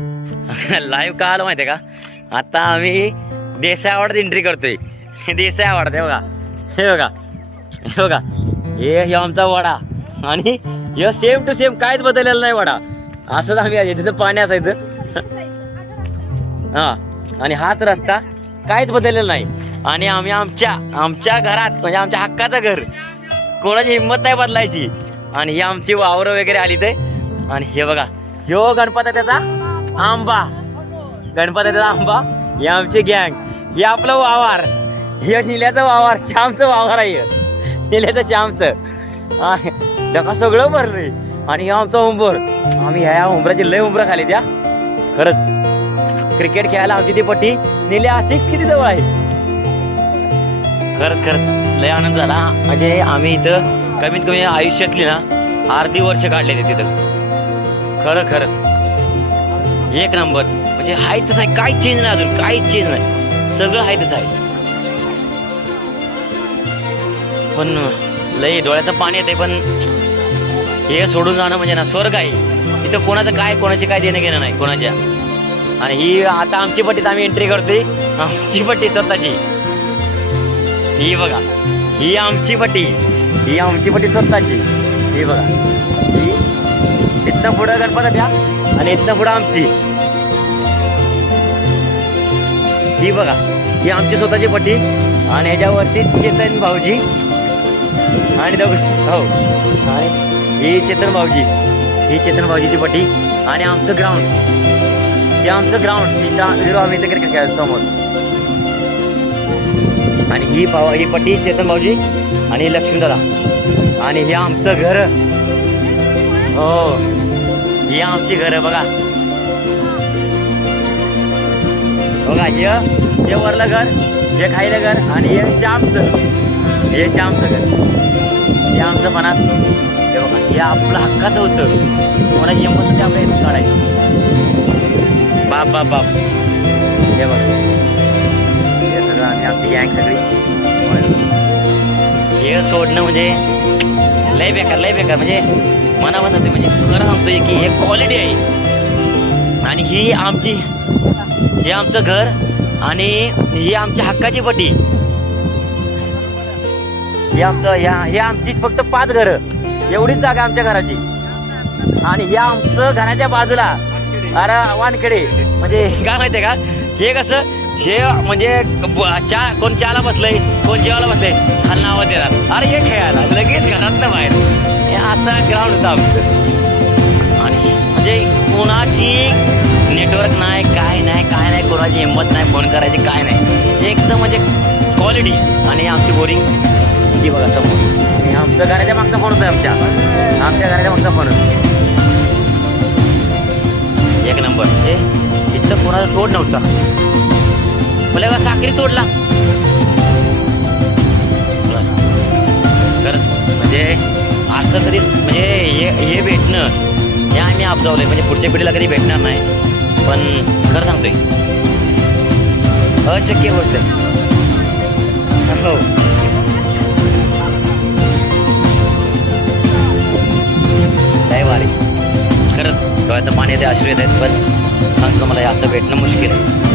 Live का आलं माहिती का? आता आम्ही देसाई आवडत एंट्री करतोय. देसाई अवॉर्ड हे बघा. हे बघा. हे बघा. हे आमचा वडा. आणि हे सेम टू सेम काहीच बदललेलं नाही वडा. असंच आम्ही तिथं पाणी असायचं. हा. आणि हाच रस्ता काहीच बदललेला नाही. आणि आम्ही आमच्या आमच्या घरात म्हणजे आमच्या हक्काचं घर. कोणाची हिंमत नाही बदलायची. आणि ही आमची वावरं वगैरे आली ते. आणि हे बघा. ह्यो गणपत आहे त्याचा. आंबा. गणपतीचा आंबा हे आमची गँग हे आपलं वावर. हे निल्याचं वावर श्यामचं वावर आहे निल्याचं श्यामचं. डका सगळं भरले आणि हे आमचा उंबर. आम्ही ह्या उंबराची लय उंबर खाली त्या. खरंच. क्रिकेट खेळायला आमची ती पट्टी. निल्या सिक्स किती जवळ आहे? खरंच खरंच. लय आनंद झाला. म्हणजे आम्ही इथं कमीत कमी आयुष्यातली ना अर्धी वर्ष काढले ते तिथं. खरं खरं. एक नंबर. म्हणजे हाय तसं आहे. काय चेंज नाही अजून. काय चेंज नाही. सगळं हायतच आहे. पण लई डोळ्याचं पाणी येते पण हे सोडून जाणं म्हणजे ना स्वर्ग आहे. तिथं कोणाचं काय कोणाची काय देणं घेणं नाही कोणाच्या. आणि ही आता आमची पट्टीत आम्ही एंट्री करतोय. आमची पट्टी स्वतःची. ही बघा. ही आमची पट्टी. ही आमची पट्टी स्वतःची. ही बघा. इथनं पुढं गणपत द्या आणि इथनं पुढं आमची. ही बघा ही आमची स्वतःची पट्टी आणि ह्याच्यावरती चेतन भाऊजी आणि हो. आणि ही चेतन भाऊजी ही चेतन भाऊजीची पट्टी आणि आमचं ग्राउंड हे आमचं ग्राउंड तिथं झिरो आम्ही इथं क्रिकेट खेळतो समोर. आणि ही भाऊ ही पट्टी चेतन भाऊजी आणि लक्ष्मीदादा. आणि हे आमचं घर हो. ही आमची घर बघा. बघा हे हे वरलं घर हे खायलं घर आणि हे श्यामचं हे श्यामचं घर. हे आमचं मनात. हे बघा हे आपलं हक्काचं होतं. कोणाची हिंमत होती आपल्या इथं काढायचं. बाप बाप बाप. हे बघा. हे सगळं आम्ही आमची गँग सगळी. हे सोडणं म्हणजे लय बेकार लय बेकार. म्हणजे मनावर ते म्हणजे खरं सांगतोय की हे क्वालिटी आहे. आणि ही आमची हे आमचं घर आणि ही आमची हक्काची पट्टी. हे आमचं ह्या हे आमची फक्त पाच घरं. एवढीच जागा आमच्या घराची. आणि हे आमचं घराच्या बाजूला अरे वानकडे म्हणजे काय माहितीये का? हे कसं हे म्हणजे चा कोण चहाला बसलंय कोण जेवायला बसलंय खालना आवाज देणार. अरे हे खेळ. लगेच बाहेर हे असा ग्राउंड होता आमचं. आणि म्हणजे कोणाची नेटवर्क नाही काय नाही काय नाही कोणाची हिंमत नाही फोन करायची काय नाही. एकदम म्हणजे क्वालिटी आणि आमची बोरिंग जी बघा समोर. आणि आमचं घराच्या मागचा फोन होता आमच्या. आमच्या घराच्या मागचा फोन एक नंबर हे तिथं कोणाचा तोड नव्हता. मला का साखरी तोडला. असं कधी म्हणजे हे हे भेटणं हे आम्ही अब्जावलंय म्हणजे पुढच्या पिढीला कधी भेटणार नाही. पण खरं सांगतोय. अशक्य गोष्ट आहे. हो. भारी खरंच डोळ्याचं पाणी येते आश्रय आहेत पण सांगतो मला हे असं भेटणं मुश्किल आहे.